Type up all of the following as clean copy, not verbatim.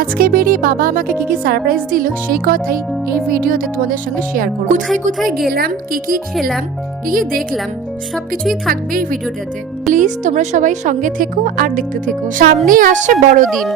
আজকে বেরিয়ে বাবা আমাকে কি কি সারপ্রাইজ দিল সেই কথাই এই ভিডিওতে তোমাদের সঙ্গে শেয়ার করব। কোথায় কোথায় গেলাম, কি কি খেলাম, কি কি দেখলাম, সবকিছুই থাকবে এই ভিডিওটাতে। প্লিজ তোমরা সবাই সঙ্গে থেকো আর দেখতে থেকো। সামনেই আসছে বড়দিন,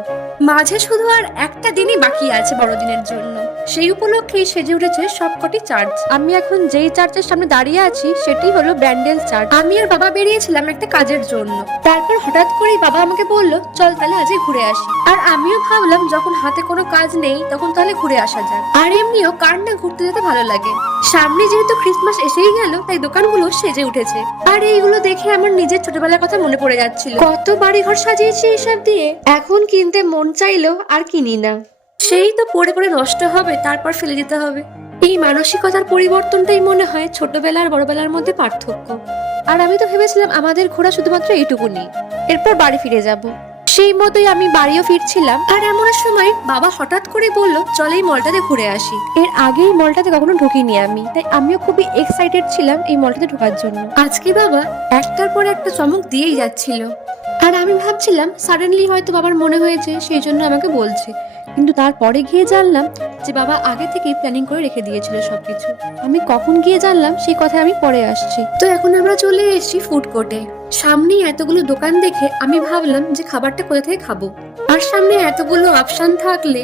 মাঝে শুধু আর একটা দিনই বাকি আছে বড়দিনের জন্য। সেই উপলক্ষেই সেজে উঠেছে সবকটি চার্চ। আমি এখন যেই চার্চের সামনে দাঁড়িয়ে আছি সেটি হলো ব্র্যান্ডেল চার্চ। আমি আর বাবা বেরিয়েছিলাম একটা কাজের জন্য। তারপর হঠাৎ করেই বাবা আমাকে বলল, চল তাহলে আজকে ঘুরে আসি। আর আমিও ভাবলাম যখন হাতে কোনো কাজ নেই তখন তাহলে ঘুরে আসা যাক। আর এমনিও কার না ঘুরতে যেতে ভালো লাগে। সামনে যেহেতু ক্রিসমাস এসেই গেল তাই দোকানগুলো সেজে উঠেছে। আর এইগুলো দেখে আমার নিজের ছোটবেলার কথা মনে পড়ে যাচ্ছিল। কত বাড়ি ঘর সাজিয়েছি এসব দিয়ে, এখন কিনতে মন চাইলো আর কিনি না। সেই তো পড়ে পড়ে নষ্ট হবে, তারপর ফেলে দিতে হবে। এই মানসিকতার পরিবর্তনটাই মনে হয় ছোটবেলা আর বড়বেলার মধ্যে পার্থক্য। আর আমি তো ভেবেছিলাম আমাদের ঘোরা শুধুমাত্র এইটুকুনি, এরপর বাড়ি ফিরে যাব। সেই মতোই আমি বাড়িও ফিরছিলাম। আর এমন এক সময় বাবা হঠাৎ করে বলল, চল এই মলটাতে ঘুরে আসি। এর আগে এই মলটাতে কখনো ঢুকিনি আমি, তাই আমিও খুবই এক্সাইটেড ছিলাম এই মলটাতে ঢোকার জন্য। আজকে বাবা একটার পর একটা চমক দিয়েই যাচ্ছিল। আর আমি ভাবছিলাম সাডেনলি হয়তো বাবার মনে হয়েছে সেই জন্য আমাকে বলছে। কিন্তু তারপরে গিয়ে জানলাম যে বাবা আগে থেকেই প্ল্যানিং করে রেখে দিয়েছিল সবকিছু। আমি কখন গিয়ে জানলাম সেই কথা আমি পরে আসছি। তো এখন আমরা চলে এসেছি ফুড কোর্টে। সামনেই এতগুলো দোকান দেখে আমি ভাবলাম যে খাবারটা কোথা থেকে খাবো। আর সামনে এতগুলো অপশন থাকলে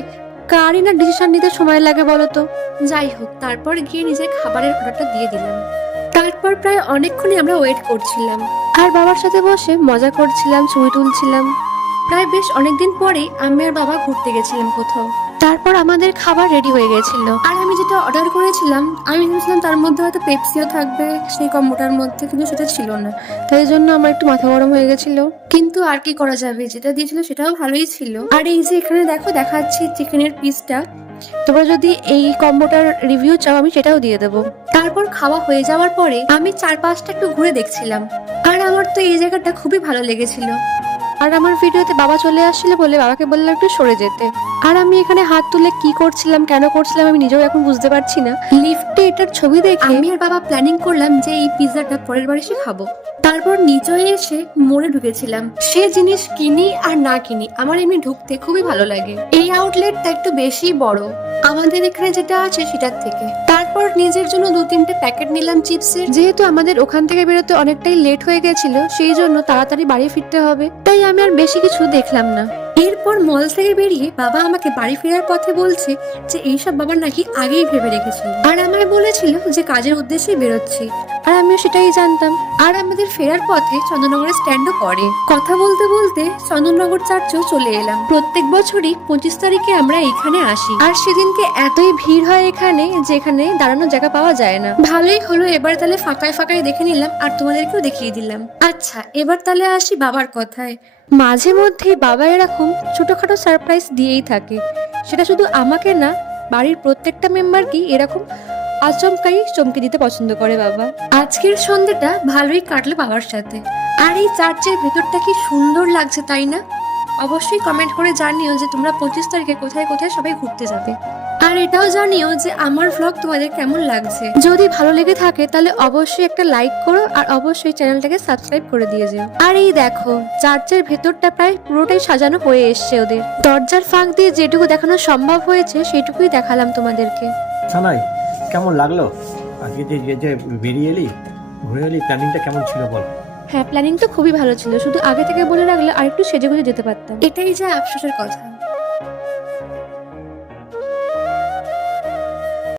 কারই না ডিসিশন নিতে সময় লাগে বলো তো। যাই হোক, তারপর গিয়ে নিজের খাবারের অর্ডারটা দিয়ে দিলাম। তারপর প্রায় অনেকক্ষণই আমরা ওয়েট করছিলাম আর বাবার সাথে বসে মজা করছিলাম, ছবি তুলছিলাম। প্রায় বেশ অনেকদিন পরেই আমি আর বাবা ঘুরতে গেছিলাম কোথাও। তারপর আমাদের খাবার রেডি হয়ে গেছিল। আর আমি যেটা অর্ডার করেছিলাম আমি ভেবেছিলাম তার মধ্যে হয়তো পেপসিও থাকবে সেই কম্বোটার মধ্যে, কিন্তু সেটা ছিল না। তাই জন্য আমার একটু মাথা গরম হয়ে গেছিল। কিন্তু আর কি করা যাবে, যেটা দিয়েছিল সেটাও ভালোই ছিল। আর এই যে এখানে দেখো দেখাচ্ছি চিকেনের পিসটা, তোমরা যদি এই কম্বোটার রিভিউ চাও আমি সেটাও দিয়ে দেবো। তারপর খাওয়া হয়ে যাওয়ার পরে আমি চারপাশটা একটু ঘুরে দেখছিলাম। আর আমার তো এই জায়গাটা খুবই ভালো লেগেছিল। আর আমার ভিডিওতে বাবা চলে আসছিল বলে বাবাকে বললাম একটু সরে যেতে। আর আমি এখানে হাত তুলে কি করছিলাম, কেন করছিলাম আমি নিজেও এখন বুঝতে পারছি না। লিফটে এটার ছবি দেখে আমি আর বাবা প্ল্যানিং করলাম যে এই পিৎজাটা পরের বার এসে খাবো। তারপর নিচে এসে মোড়ে ঢুকেছিলাম। সে জিনিস কিনি আর না কিনি আমার এমনি ঢুকতে খুবই ভালো লাগে। এই আউটলেটটা একটু বেশি বড় আমাদের এখানে যেটা আছে সেটার থেকে। তারপর নিজের জন্য 2-3টে প্যাকেট নিলাম চিপসের। যেহেতু আমাদের ওখান থেকে বেরোতে অনেকটাই লেট হয়ে গেছিল সেই জন্য তাড়াতাড়ি বাড়ি ফিরতে হবে, তাই আমি আর বেশি কিছু দেখলাম না। এরপর মল থেকে বেরিয়ে বাবা আমাকে বাড়ি ফেরার পথে বলছে যে এইসব বাবা নাকি আগেই ভেবে রেখেছিল। আর আমায় বলেছিল যে কাজের উদ্দেশ্যে বেরোচ্ছি। আর আমিও সেটাই জানতাম। আর আমাদের ফেরার পথে চন্দননগরের স্ট্যান্ডও পড়ে। কথা বলতে বলতে চন্দননগর চার্চেও চলে এলাম। প্রত্যেক বছরই 25 তারিখে আমরা এখানে আসি। আর সেদিনকে এতই ভিড় হয় এখানে যে এখানে দাঁড়ানোর জায়গা পাওয়া যায় না। ভালোই হলো, এবার তাহলে ফাঁকায় ফাঁকায় দেখে নিলাম আর তোমাদেরকেও দেখিয়ে দিলাম। আচ্ছা এবার তাহলে আসি বাবার কথায়। মাঝে মধ্যে বাবা এরকম ছোটখাটো সারপ্রাইজ দিয়েই থাকে। সেটা শুধু আমাকে না, বাড়ির প্রত্যেকটা মেম্বারকেই এরকম আচমকাই চমকে দিতে পছন্দ করে বাবা। আজকের সন্ধ্যাটা ভালোই কাটলো বাবার সাথে। আর এই চার্চের ভেতরটা কি সুন্দর লাগছে তাই না? অবশ্যই কমেন্ট করে জানিও যে তোমরা 25 তারিখে কোথায় কোথায় সবাই ঘুরতে যাবে। আর এটাও জানিও যে আমার ভ্লগ তোমাদের কেমন লাগছে। যদি ভালো লেগে থাকে তাহলে অবশ্যই একটা লাইক করো আর অবশ্যই চ্যানেলটাকে সাবস্ক্রাইব করে দিয়ে যেও। আর এই দেখো চার্চের ভেতরটা প্রায় পুরোটাই সাজানো হয়ে এসছে ওদের। দরজার ফাঁক দিয়ে যেটুকু দেখানো সম্ভব হয়েছে সেটুকুই দেখালাম তোমাদেরকে। শোনাই কেমন লাগলো আজকে যে বেরিয়ে এলি, ঘুরে এলি, প্ল্যানিংটা কেমন ছিল বল? হ্যাঁ, প্ল্যানিং তো খুবই ভালো ছিল, শুধু আগে থেকে বলে রাখলে আরেকটু সেজে গুজে যেতে পারতাম। এটাই যে আফসোসের কথা।